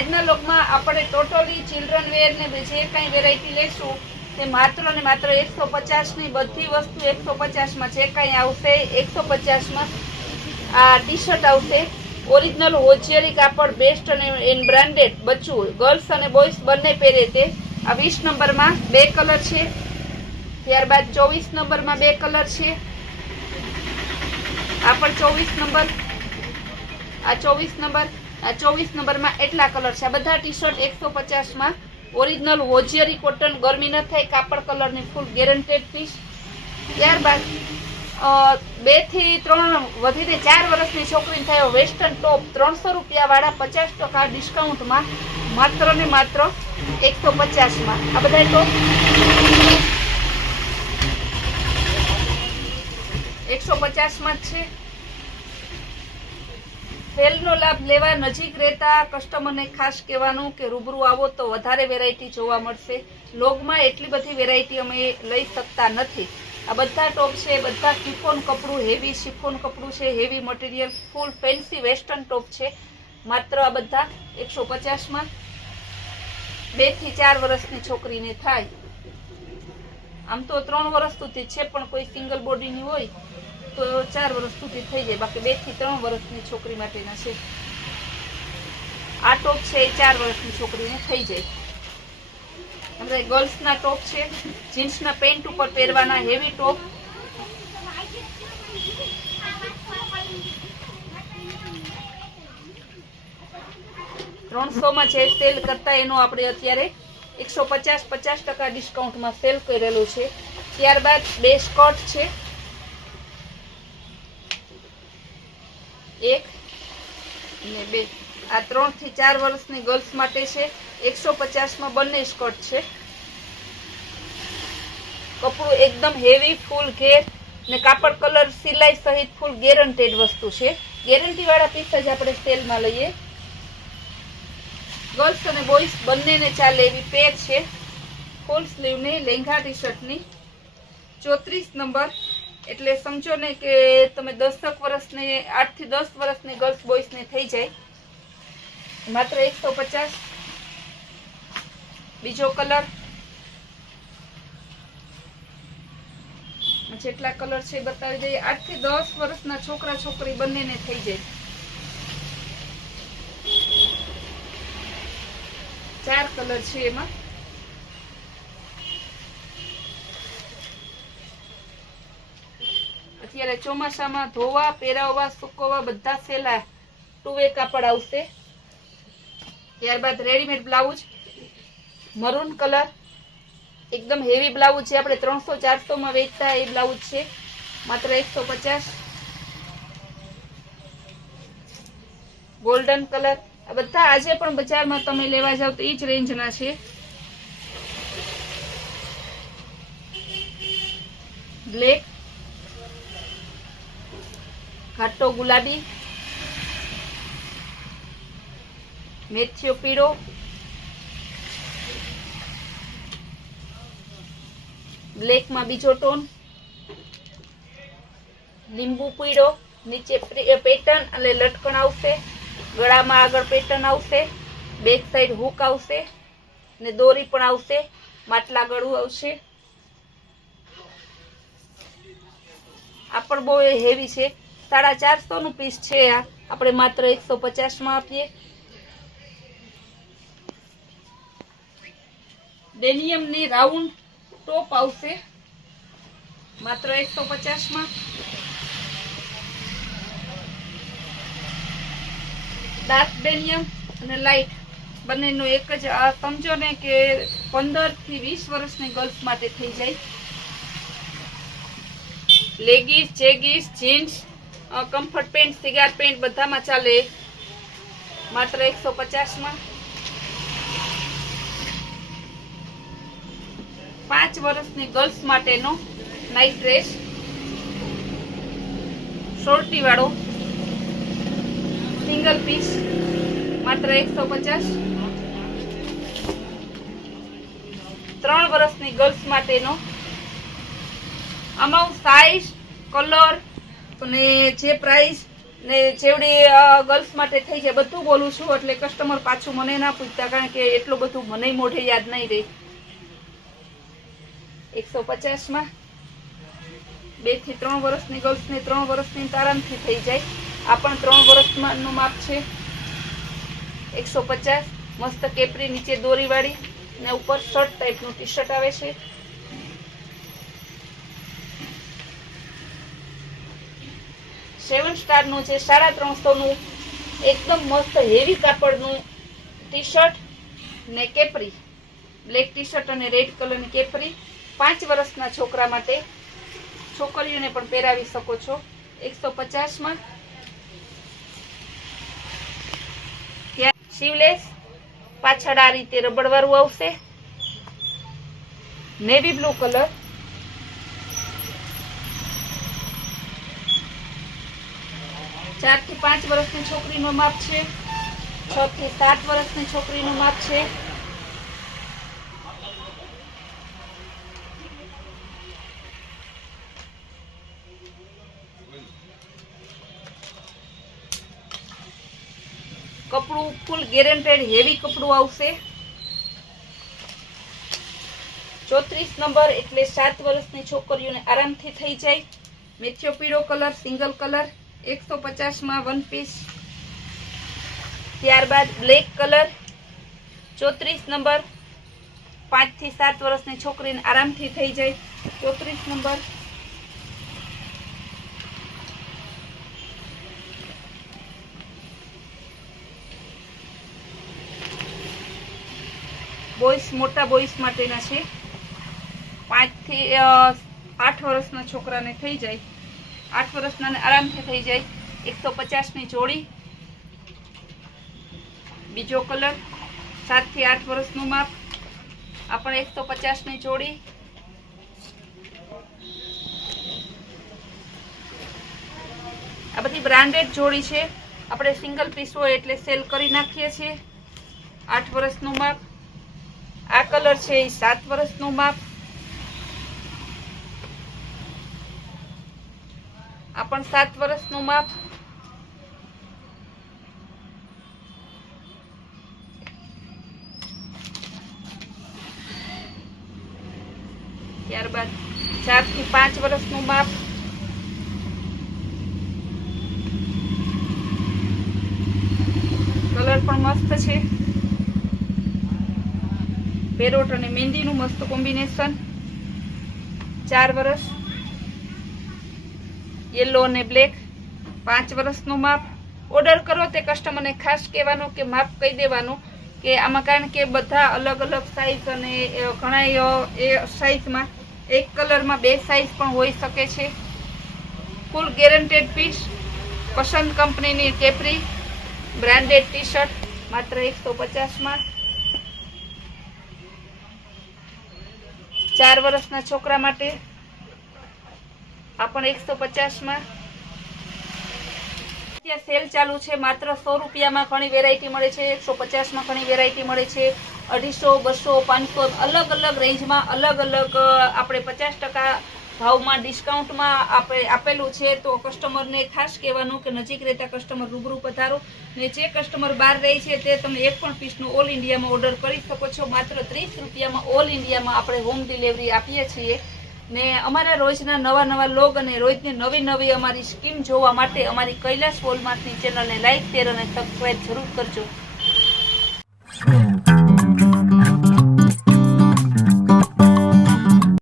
આજના લોકમાં આપણે ટોટલી ચિલ્ડ્રન વેર ને જે કાંઈ વેરાયટી લેશું તે માત્ર ને માત્ર 150 ની બધી વસ્તુ 150 માં જે કાંઈ આવશે 150 માં આ ટી શર્ટ આવશે ઓરિજિનલ હોજિયરી કાપડ બેસ્ટ અને એન બ્રાન્ડેડ બચ્ચું ગર્લ્સ અને બોયઝ બંને પહેરે તે આ 20 નંબરમાં 2 કલર છે ત્યારબાદ 24 નંબરમાં 2 કલર છે આ પણ 24 નંબર આ 24 નંબર આ 24 નંબરમાં એટલા કલર છે આ બધા ટી શર્ટ 150 માં ઓરિજિનલ હોજિયરી કોટન ગરમી ન થાય કાપડ કલરની ફૂલ ગેરંટેડ પીસ ત્યારબાદ 2 થી 3 વધીને 4 વર્ષની છોકરીને થયો વેસ્ટર્ન ટોપ 300 રૂપિયા વાળા 50% ડિસ્કાઉન્ટમાં માત્ર ને માત્ર 150 માં આ બધા ટોપ 150 માં જ છે સેલનો લાભ લેવા નજીક રહેતા કસ્ટમરને ખાસ કહેવાનું કે રૂબરૂ આવો તો વધારે વેરાયટી જોવા મળશે લોગમાં એટલી બધી વેરાયટી અમે લઈ શકતા નથી આ બધા ટોપ છે બધા શિફોન કપડું હેવી શિફોન કપડું છે હેવી મટીરિયલ ફૂલ ફેન્સી વેસ્ટર્ન ટોપ છે માત્ર આ બધા 150 માં 2 થી 4 વર્ષની છોકરીને થાય આમ તો 3 વર્ષ સુધી છે પણ કોઈ સિંગલ બોડીની હોય તો 4 વર્ષ સુધી થઈ જાય બાકી 2 થી 3 વર્ષની છોકરી માટેના છે આ ટોપ છે એ 4 વર્ષની છોકરીને થઈ જાય અને ગર્લ્સના ટોપ છે જીન્સના પેન્ટ ઉપર પહેરવાના હેવી ટોપ $300 જે સેલ કરતા એનો આપણે અત્યારે 150% ડિસ્કાઉન્ટમાં સેલ કરેલું છે ત્યારબાદ 2 સ્કર્ટ છે 1 અને 2 આ 3 થી 4 વર્ષની ગર્લ્સ માટે છે 150 માં બંને સ્કર્ટ છે કપડું એકદમ હેવી ફૂલ ઘેર ને કાપડ કલર સિલાઈ સહિત ફૂલ ગેરંટેડ વસ્તુ છે ગેરંટી વાળા પીસ જ આપણે સેલમાં લઈએ ગર્લ્સ અને બોયઝ બંનેને ચાલે એવી પેર છે ફૂલ સ્લીવની લેંઘા ટી શર્ટની 34 નંબર એટલે સમજો ને કે તમે 10 વર્ષની 8 થી 10 વર્ષની ગર્લ્સ બોયઝને થઈ જાય માત્ર 150 બીજો કલર જેટલા કલર છે બતાવી દઈએ 8 થી 10 વર્ષના છોકરા છોકરી બંનેને થઈ જાય 4 કલર છે એમાં અત્યારે ચોમાસામાં ધોવા પહેરાવવા સુકવવા બધા સેલા 2 કાપડ આવશે ત્યારબાદ રેડીમેડ બ્લાઉઝ મરૂન કલર એકદમ હેવી બ્લાઉઝ છે આપણે 300-400 માં વેચતા એ બ્લાઉઝ છે માત્ર 150 ગોલ્ડન કલર આ બધા આજે પણ બજારમાં તમે લેવા જાવ તો એ જ રેન્જના છે બ્લેક ઘાટો ગુલાબી મેથીઓ પીળો બ્લેક માં બીજો ટોન લીંબુ પીળો નીચે પેટર્ન અને લટકણ આવશે ગળામાં આગળ પેટર્ન આવશે બેક સાઈડ હુક આવશે ને દોરી પણ આવશે માટલા ગળું આવશે આ પણ બહુ હેવી છે 450 નું પીસ છે આ આપણે માત્ર 150 માં આપીએ ડેનિયમ ની રાઉન્ડ ટોપ આવશે માત્ર 150 માં ડાર્ક ડેનિયમ અને લાઇટ બંનેનું એક જ આ સમજો ને કે 15 થી 20 વર્ષની ગર્લ્સ માટે થઈ જાય leggings જેગીસ jeans comfort pant cigar pant બધામાં ચાલે માત્ર 150 માં 5 વર્ષની ગર્લ્સ માટેનો નાઇટ ડ્રેસ શોર્ટી વાળો સિંગલ પીસ માત્ર 150 3 વર્ષની ગર્લ્સ માટેનો આમાં સાઈઝ કલર અને જે પ્રાઇસ ને જેવડી ગર્લ્સ માટે થઈ જાય બધું બોલું છું, એટલે કસ્ટમર પાછું મને ના પૂછતા, કારણ કે એટલું બધું મને મોઢે યાદ નહીં રહે. 150 માં 2 થી 3 વર્ષની ગર્લ્સને 3 વર્ષની આરામથી થઈ જાય. આ પણ 3 વર્ષનું માપ છે. 150. મસ્ત કેપરી, નીચે દોરીવાળી ને ઉપર શર્ટ ટાઈપનું ટી શર્ટ આવે છે. સેવન સ્ટારનું છે, 350 નું એકદમ મસ્ત હેવી કાપડનું ટી શર્ટ ને કેપરી, બ્લેક ટી શર્ટ અને રેડ કલરની કેપરી. 5 વર્ષના છોકરા માટે, છોકરીઓને પણ પહેરાવી શકો છો. 150 માં. શીવલેસ, પાછળ આ રીતે રબડ વાળું આવશે. Navy blue colour. ચાર થી 5 વર્ષની છોકરીનું માપ છે. 6 થી 7 વર્ષની છોકરીનું માપ છે. કપડું ફૂલ ગેરંટેડ હેવી કપડું આવશે. 34 નંબર એટલે 7 વર્ષની છોકરીઓને આરામથી થઈ જાય. મેથીયો પીળો કલર, સિંગલ કલર. 150 માં 1 પીસ. ત્યારબાદ બ્લેક કલર. 34 નંબર 5 થી 7 વર્ષની છોકરીને આરામથી થઈ જાય. 34 નંબર. બોયસ, મોટા બોયસ માટેના છે. 5 થી 8 વર્ષના છોકરાને થઈ જાય. 8 વર્ષના આરામથી થઈ જાય. 150 ની જોડી. બીજો કલર. 7 થી 8 વર્ષનું માપ. આ પણ 150 ની જોડી. આ બધી બ્રાન્ડેડ જોડી છે. આપણે સિંગલ પીસ હોય એટલે સેલ કરી નાખીએ છીએ. 8 વર્ષનું માપ. આ કલર છે એ 7 વર્ષનું માપ. આ પણ 7 વર્ષનું માપ. ત્યારબાદ 4 થી 5 વર્ષનું માપ. કલર પણ મસ્ત છે. પેરોટ અને મહેંદીનું મસ્ત કોમ્બિનેશન. 4 વર્ષ. યેલો અને બ્લેક. 5 વર્ષનું માપ. ઓર્ડર કરો તે કસ્ટમરને ખાસ કહેવાનું કે માપ કહી દેવાનું કે આમાં, કારણ કે બધા અલગ અલગ સાઈઝ અને ઘણા એ સાઈઝમાં એક કલરમાં 2 સાઈઝ પણ હોઈ શકે છે. ફૂલ ગેરંટેડ પીસ. પસંદ કંપનીની કેપરી, બ્રાન્ડેડ ટી શર્ટ માત્ર 150 માં. 4 વર્ષના છોકરા માટે. આ પણ 150 માં. ત્યાં સેલ ચાલુ છે. માત્ર 100 રૂપિયામાં ઘણી વેરાયટી મળે છે. 150 માં ઘણી વેરાયટી મળે છે. 250, 200, 500 અલગ અલગ રેન્જમાં અલગ અલગ આપણે 50% ભાવમાં ડિસ્કાઉન્ટમાં આપણે આપેલું છે. તો કસ્ટમરને ખાસ કહેવાનું કે નજીક રહેતા કસ્ટમર રૂબરૂ પધારો. ને જે કસ્ટમર બહાર રહે છે તે તમે એક પણ પીસનો ઓલ ઇન્ડિયામાં ઓર્ડર કરી શકો છો. માત્ર 30 રૂપિયામાં ઓલ ઇન્ડિયામાં આપણે હોમ ડિલિવરી આપીએ છીએ. ને અમારા રોજના નવા લોગ અને રોજની નવી અમારી સ્કીમ જોવા માટે અમારી કૈલાસ વોલમાર્ટની ચેનલને લાઈક, શેર અને સબસ્ક્રાઈબ જરૂર કરજો.